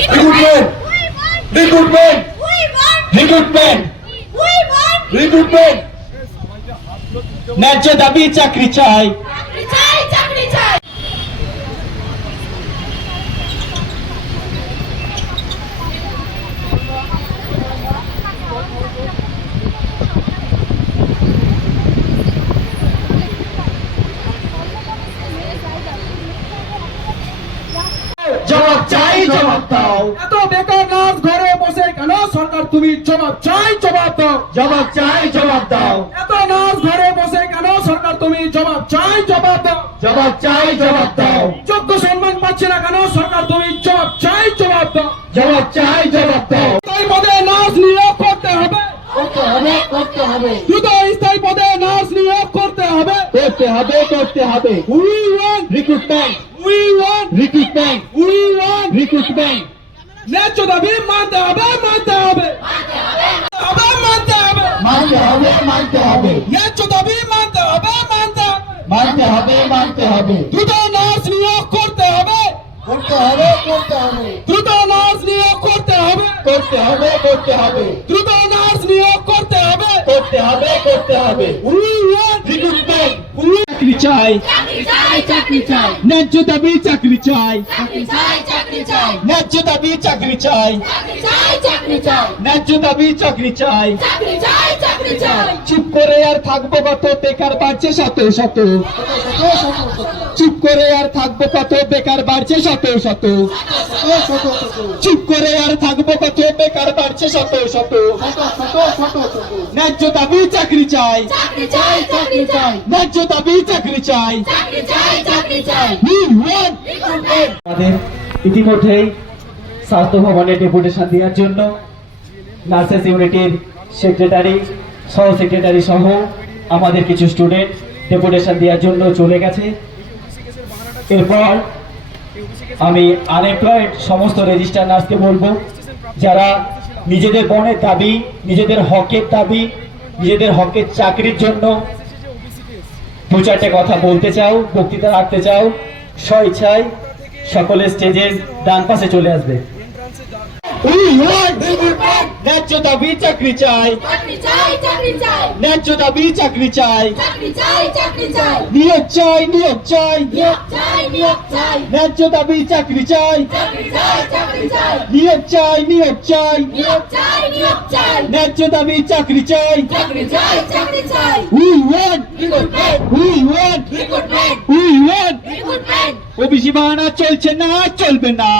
Recruitment recruitment recruitment recruitment ন্যায্য দাবি চাকরি চাই জবাব চাই জবাব দাও। এত বেকার নার্স ঘরে বসে কেন? সরকার তুমি জবাব চাই জবাব দাও। জবাব চাই জবাব দাও। এত নার্স ঘরে বসে কেন? সরকার তুমি জবাব চাই জবাব দাও। জবাব চাই জবাব দাও। যোগ্য সম্মান পাচ্ছে না কেন? সরকার তুমি জবাব চাই জবাব দাও। জবাব চাই জবাব দাও। স্থায়ী পদে নার্স নিয়োগ করতে হবে। করতে হবে করতে হবে। দ্রুত স্থায়ী পদে নার্স নিয়োগ করতে হবে। করতে হবে করতে হবে। We want recruitment we want recruitment we want recruitment ন্যায্য দাবি মানতে হবে মানতে হবে হবে মানতে হবে মানতে হবে মানতে হবে ন্যায্য দাবি মানতে হবে মানতে মানতে হবে মানতে হবে দ্রুত নার্স নিয়োগ করতে হবে করতে হবে করতে হবে দ্রুত নার্স নিয়োগ করতে হবে করতে হবে করতে হবে দ্রুত নার্স নিয়োগ করতে হবে করতে হবে করতে হবে উই ওয়ান রিক্রুটমেন্ট চাকরি চাই। ন্যায্য দাবি চাকরি চাই। ন্যায্য দাবি চাকরি চাই। ন্যায্য দাবি চাকরি চাই। চুপ করে আর থাকব কত? বেকার বাড়ছে শত শত। চুপ করে আর থাকব কত? বেকার বাড়ছে শত শত। চুপ করে আর থাকব কত? বেকার বাড়ছে শত শত। ন্যায্য দাবি চাকরি চাই। ন্যায্য দাবি চাকরি চাই। আমাদের ইতিমধ্যেই স্বাস্থ্য ভবনে ডেপুটেশন দেওয়ার জন্য নার্সেস ইউনিটির সেক্রেটারি সহ সেক্রেটারি সহ আমাদের কিছু স্টুডেন্ট ডেপুটেশন দেওয়ার জন্য চলে গেছে। এরপর আমি আনএমপ্লয়েড সমস্ত রেজিস্টার নার্সকে বলব যারা নিজেদের বনের দাবি নিজেদের হকের দাবি নিজেদের হকের চাকরির জন্য। দু চারটে কথা বলতে চাও বক্তৃতা রাখতে চাও স্বেচ্ছায় সকলে স্টেজের ডান পাশে চলে আসবে। ন্যায্য দাবি চাকরি চাই। ন্যায্য দাবি চাকরি চাই। নিয়োগ চাই নিয়োগ চাই। ন্যায্য দাবি চাকরি চাই। নিয়োগ চাই নিয়োগ চাই। ন্যায্য দাবি চাকরি চাই। We want we want we want OBC বাহানা চলছে না চলবে না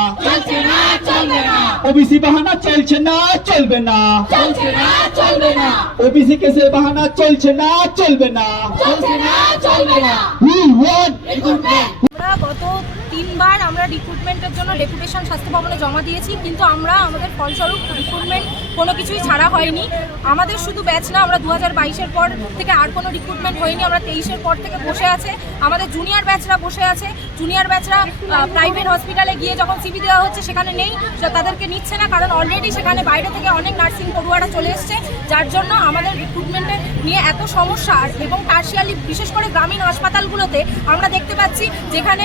ওবিসি বাহানা চলছে না চলবে না ওবিসি কেসের বাহানা চলছে না চলবে না উই ওয়ান্ট আমরা গত তিনবার আমরা রিক্রুটমেন্টের জন্য ডেপুটেশন স্বাস্থ্য ভবনে জমা দিয়েছি, কিন্তু আমরা আমাদের ফলস্বরূপ রিক্রুটমেন্ট কোনো কিছুই ছাড়া হয়নি। আমাদের শুধু ব্যাচ না, আমরা দু হাজার পর থেকে আর কোনো রিক্রুটমেন্ট হয়নি, আমরা তেইশের পর থেকে বসে আছে। আমাদের জুনিয়র ব্যাচরা বসে আছে। জুনিয়র ব্যাচরা প্রাইভেট হসপিটালে গিয়ে যখন সিবি দেওয়া হচ্ছে, সেখানে নেই। তাদেরকে নিচ্ছে না, কারণ অলরেডি সেখানে বাইরে থেকে অনেক নার্সিং পড়ুয়ারা চলে এসছে, যার জন্য আমাদের রিক্রুটমেন্টে নিয়ে এত সমস্যা। এবং টার্সিয়ালি বিশেষ করে গ্রামীণ হাসপাতালগুলোতে আমরা দেখতে পাচ্ছি, যেখানে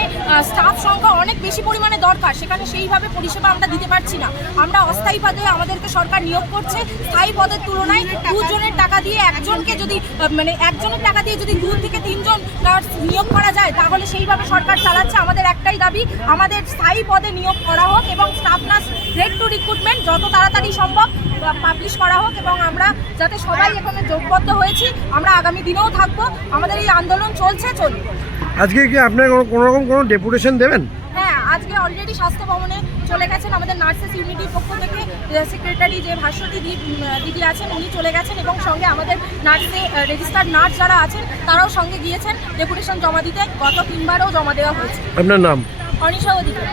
স্টাফ সংখ্যা অনেক বেশি পরিমাণে দরকার, সেখানে সেইভাবে পরিষেবা আমরা দিতে পারছি না। আমরা অস্থায়ী পদে আমাদেরকে সরকার নিয়োগ করছে, স্থায়ী পদের তুলনায় দুজনের টাকা দিয়ে একজনকে যদি মানে একজনের টাকা দিয়ে যদি দু থেকে তিনজন নার্স নিয়োগ করা যায়, তাহলে সেইভাবে সরকার চালাচ্ছে। আমাদের একটাই দাবি, আমাদের স্থায়ী পদে নিয়োগ করা হোক এবং staff nurse grade two recruitment যত তাড়াতাড়ি সম্ভব পাবলিশ করা হোক এবং আমরা যাতে সবাই এখানে যোগবদ্ধ হয়েছি, আমরা আগামী দিনেও থাকব। আমাদের এই আন্দোলন চলছে চলবে আজকে কি আপনার কোনো কোনো রকম কোনো ডেপুটেশন দেবেন? হ্যাঁ আজকে অলরেডি স্বাস্থ্য ভবনে চলে গেছেন আমাদের নার্সেস ইউনিটির পক্ষ থেকে সেক্রেটারি যে ভাষ্য দিদি উম, দিদি আছেন উনি চলে গেছেন এবং সঙ্গে আমাদের নার্সে রেজিস্টার্ড নার্স যারা আছেন তারাও সঙ্গে গিয়েছেন ডেপুটেশন জমা দিতে। গত তিনবারও জমা দেওয়া হয়েছে। আপনার নাম? অনিশা অধিকারী।